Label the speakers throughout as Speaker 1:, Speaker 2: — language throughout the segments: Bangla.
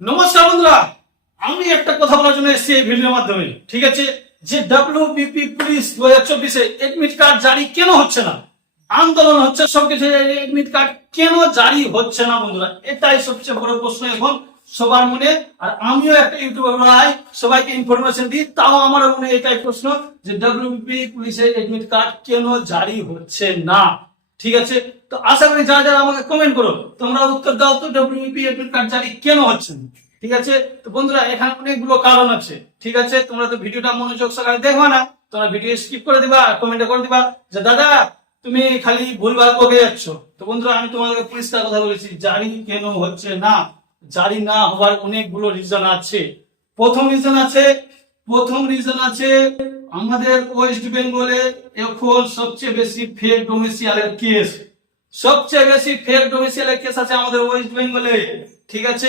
Speaker 1: নমস্কার বন্ধুরা, আমি একটা কথা বলার জন্য এসেছি এই ভিডিওর মাধ্যমে, ঠিক আছে? যে ডাব্লিউবিপি পুলিশ দু হাজার চব্বিশে এডমিট কার্ড জারি কেন হচ্ছে না? আন্দোলন হচ্ছে সবকিছু এডমিট কার্ড কেন জারি হচ্ছে না বন্ধুরা? এটাই সবচেয়ে বড় প্রশ্ন এখন সবার মনে, আর আমিও একটা ইউটিউবার ভাই, সবাইকে ইনফরমেশন দিই, তাও আমার মনে এটাই প্রশ্ন যে ডাব্লিউবিপি পুলিশের এডমিট কার্ড কেন জারি হচ্ছে না? ঠিক আছে? তো আশা করি যারা যারা আমাকে কমেন্ট করো তোমরা উত্তর দাও তো ডব্লিউপি এডমিট কার্ড জারি কেন হচ্ছে না? ঠিক আছে? তো বন্ধুরা, এখানে অনেকগুলো কারণ আছে। ঠিক আছে? তোমরা তো ভিডিওটা মনোযোগ সহকারে দেখবা না। তোমরা ভিডিও স্কিপ করে দিবা কমেন্টে করে দিবা যে, দাদা, তুমি খালি ভুলভাল বকে যাচ্ছ। তো বন্ধুরা, আমি তোমাদেরকে পরিষ্কার কথা বলেছি, জারি কেন হচ্ছে না? জারি না হওয়ার অনেকগুলো রিজন আছে। প্রথম রিজন আছে, প্রথম রিজন আছে, আমাদের ওয়েস্ট বেঙ্গলে এখন সবচেয়ে বেশি ফেক ডোমিসিয়ালের কেস সবচেয়ে বেশি ফেক ডোমিসিয়ালের কেস আছে আমাদের ওয়েস্ট বেঙ্গলে ঠিক আছে?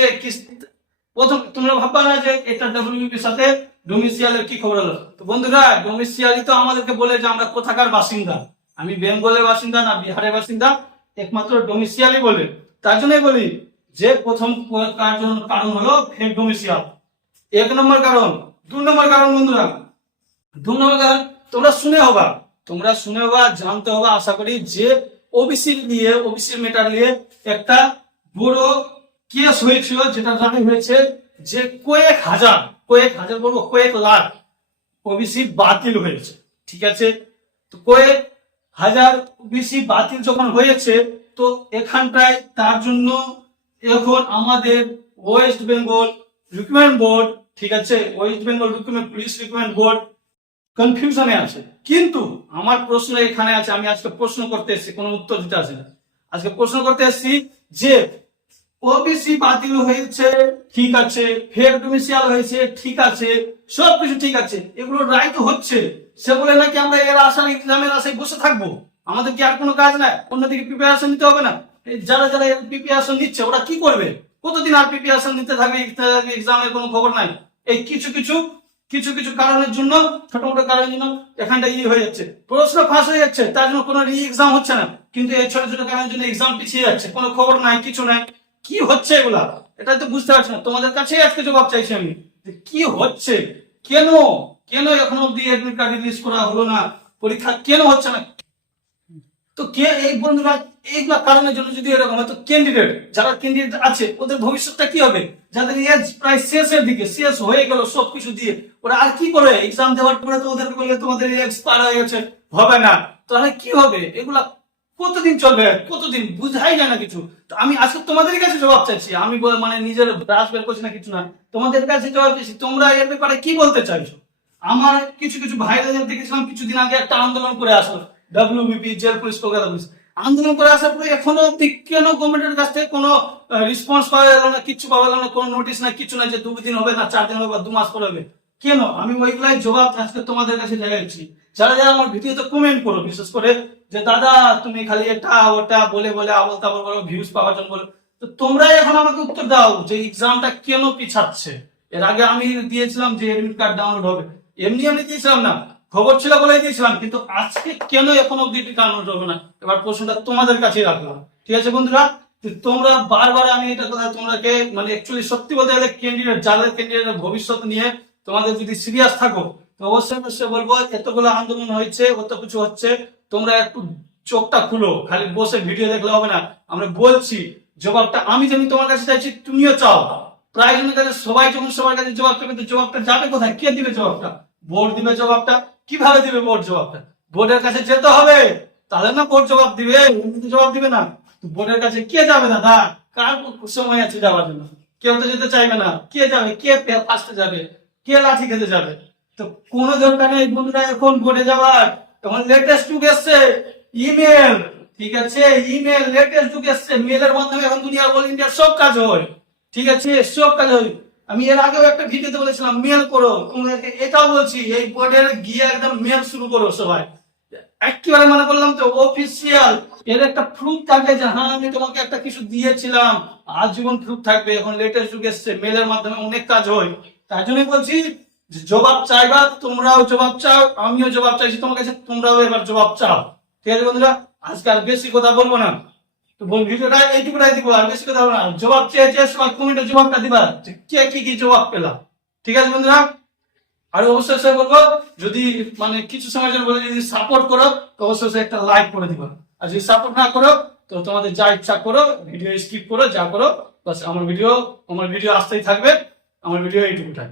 Speaker 1: প্রথম তোমরা ভাববা না যে এটা ডব্লিউবিপির সাথে ডোমিসিয়ালের কি খবর হলো? তো বন্ধুরা ডোমিসিয়ালই তো আমাদেরকে বলে যে আমরা কোথাকার বাসিন্দা। আমি বেঙ্গলের বাসিন্দা না বিহারের বাসিন্দা, একমাত্র ডোমিসিয়ালই বলে। তার জন্যই বলি, যে প্রথম কারণ হলো ফেক ডোমিসিয়াল এক নম্বর কারণ, দু নম্বর কারণ বন্ধুরা। দু নম্বর কারণ, তোমরা শুনে হবা। তোমরা শুনে হবা, জানতে হবা, আশা করি যে ওবিসি নিয়ে ওবিসি মেটার নিয়ে একটা বড় কেস হয়েছিল যেটা জানা হয়েছে যে কয়েক হাজার কয়েক হাজার বলব কয়েক লাখ ওবিসি বাতিল হয়েছে, ঠিক আছে? তো কয়েক হাজার ওবিসি বাতিল যখন হয়েছে, তো এখানটায় তার জন্য এখন আমাদের ওয়েস্ট বেঙ্গল রিক্রুটমেন্ট বোর্ড ঠিক আছে? West Bengal recruitment police recruitment board কনফিউশনে আছে। কিন্তু আমার প্রশ্ন এখানে আছে, আমি আজকে প্রশ্ন করতে এসেছি, কোনো উত্তর দিতে আসে না আজকে প্রশ্ন করতে এসেছি যে ওবিসি বাতিল হয়েছে, ঠিক আছে ফের ডোমিসিয়াল হয়েছে, ঠিক আছে, সবকিছু ঠিক আছে, এগুলো রাইট হচ্ছে, সে বলে নাকি আমরা এর আসার এক্সামের আশায় বসে থাকব? আমাদের কি আর কোনো কাজ নাই? অন্যদিকে প্রিপারেশন নিতে হবে না? যারা যারা প্রিপারেশন নিচ্ছে, ওরা কি করবে? কতদিন আর প্রিপারেশন নিতে থাকবে এক্সামের কোনো খবর নাই? এই কিছু কিছু কিছু কিছু কারণের জন্য ছোট মোটো কারণের জন্য এখানটা ই হয়ে যাচ্ছে। প্রশ্ন ফাঁস হয়ে যাচ্ছে, তার জন্য কোনো রি এক্সাম হচ্ছে না। কিন্তু এই ছোট ছোট কারণের জন্য এক্সাম পিছিয়ে যাচ্ছে, কোনো খবর নাই, কিছু নাই। কি হচ্ছে এগুলা? এটা তো বুঝতে পারছি না। তোমাদের কাছে আজকে জবাব চাইছি আমি কি হচ্ছে? কেন? কেন এখনও অব্দি অ্যাডমিট কার্ড রিলিজ করা হলো না? পরীক্ষা কেন হচ্ছে না? তো কে এই বন্ধুরা এইগুলা কারণের জন্য যদি এরকম হয়, তো ক্যান্ডিডেট যারা ক্যান্ডিডেট আছে, ওদের ভবিষ্যৎটা কি হবে? যাদের এজ প্রায় শেষের দিকে, শেষ হয়ে গেল সবকিছু দিয়ে, ওরা আর কি করে? এক্সাম দেওয়ার পরে তো ওদেরকে বললে তোমাদের এক্সপায়ার হয়ে গেছে, হবে না। তাহলে কি হবে? এগুলা কতদিন চলবে? কতদিন? বুঝাই যায় না কিছু। তো আমি আজকে তোমাদের কাছে জবাব চাইছি। আমি মানে নিজের ব্রাশ বের করছি না কিছু না। তোমাদের কাছে জবাব চাইছি, তোমরা এর ব্যাপারে কি বলতে চাইছো? আমার কিছু কিছু ভাইদের দেখেছিলাম, কিছুদিন আগে একটা আন্দোলন করে আসলো। W B P jail police Kolkata police আন্দোলন করে আসার পরে এখনও কেন গভর্নমেন্টের কাছ থেকে কোনো রেসপন্স পাওয়া গেল না, কিচ্ছু পাওয়া গেল না, কোনো নোটিশ না কিছু না যে দুদিন হবে না, চার দিন হবে বা দু মাস পরে হবে। কেন? আমি ওইগুলাই জবাব আজকে তোমাদের কাছে যারা যারা আমার ভিডিওতে কমেন্ট করো, বিশেষ করে যে, দাদা, তুমি খালি এটা, ওটা বলে বলে আবল তাবল বলো ভিউজ পাওয়ার জন্য বলো। তো তোমরাই এখন আমাকে উত্তর দাও যে এক্সামটা কেন পিছাচ্ছে। এর আগে আমি দিয়েছিলাম যে এডমিট কার্ড ডাউনলোড হবে। এমনি এমনি দিয়েছিলাম না। খবর ছিল বলে দিয়েছিলাম, কিন্তু আজকে কেন এখন অব্দি ডাউনলোড হবে না? এবার প্রশ্নটা তোমাদের কাছেই রাখলাম। ঠিক আছে বন্ধুরা? তোমরা বারবার আমি এটা কথা তোমাকে মানে অ্যাকচুয়ালি সত্যি বলতে গেলে ক্যান্ডিডেট যাদের ক্যান্ডিডেট ভবিষ্যৎ নিয়ে তোমাদের যদি সিরিয়াস থাকো, তো অবশ্যই অবশ্যই বলব, এতগুলো আন্দোলন হয়েছে, অত কিছু হচ্ছে, তোমরা একটু চোখটা খুলো, খালি বসে ভিডিও দেখলে হবে না। আমরা বলছি, জবাবটা আমি যেমন তোমার কাছে চাইছি, তুমিও চাও। প্রায় জনের কাছে সবাই যখন সবার কাছে জবাব চাইবে তো জবাবটা যাবে কোথায়? কে দিবে জবাবটা? বোর্ড দিবে জবাবটা? কীভাবে দিবে বোর্ড জবাবটা বোর্ডের কাছে যেতে হবে, তাহলে না বোর্ড জবাব দিবে? জবাব দিবে না। বোর্ডের কাছে কে যাবে দাদা? কার সময় আছে যাওয়ার জন্য? কেউ তো যেতে চাইবে না। কে যাবে? কে ফার্স্টে যাবে? কে লাঠি খেতে যাবে? তো কোনো দরকার নেই বন্ধুরা এখন বোর্ডে যাওয়ার। তখন লেটেস্ট যুগ এসছে। ইমেল ঠিক আছে? ইমেল লেটেস্ট যুগ এসছে। মেলের মাধ্যমে এখন দুনিয়া অল ইন্ডিয়ার সব কাজ হয়। ঠিক আছে? সব কাজ হয়। আমি এর আগেও একটা ভিডিওতে বলেছিলাম, মেল করো। তোমাদেরকে এটাও বলছি, এই বোর্ডের গিয়ে একদম মেল শুরু করো সবাই। একেবারে মনে করলাম তো অফিসিয়াল এর একটা প্রুফ থাকবে যে হ্যাঁ আমি তোমাকে একটা কিছু দিয়েছিলাম। আজীবন প্রুফ থাকবে। এখন লেটেস্ট যুগ এসছে মেলের মাধ্যমে অনেক কাজ হয়। তাই জন্যই বলছি জবাব চাইবা, তোমরাও জবাব চাও, আমিও জবাব চাইছি, তোমার কাছে তোমরাও এবার জবাব চাও। ঠিক আছে বন্ধুরা? আজকে আর বেশি কথা বলব না। তো বল ভিডিওটা এইটুকুটাই দিব, আর বেশি কথা না। জবাব চেয়ে চেয়ে সবাই কমেন্টে জবাবটা দিবা কে কি কি জবাব পেলাম। ঠিক আছে বন্ধুরা? আর অবশ্যই সে বলব, যদি মানে কিছু সময় জন্য বলে যদি সাপোর্ট করো, তো অবশ্যই সে একটা লাইক করে দিবা। আর যদি সাপোর্ট না করো, তো তোমাদের যা ইচ্ছা করো ভিডিও স্কিপ করো, যা করো, বাস আমার ভিডিও আমার ভিডিও আসতেই থাকবে। আমার ভিডিও এইটুকুটাই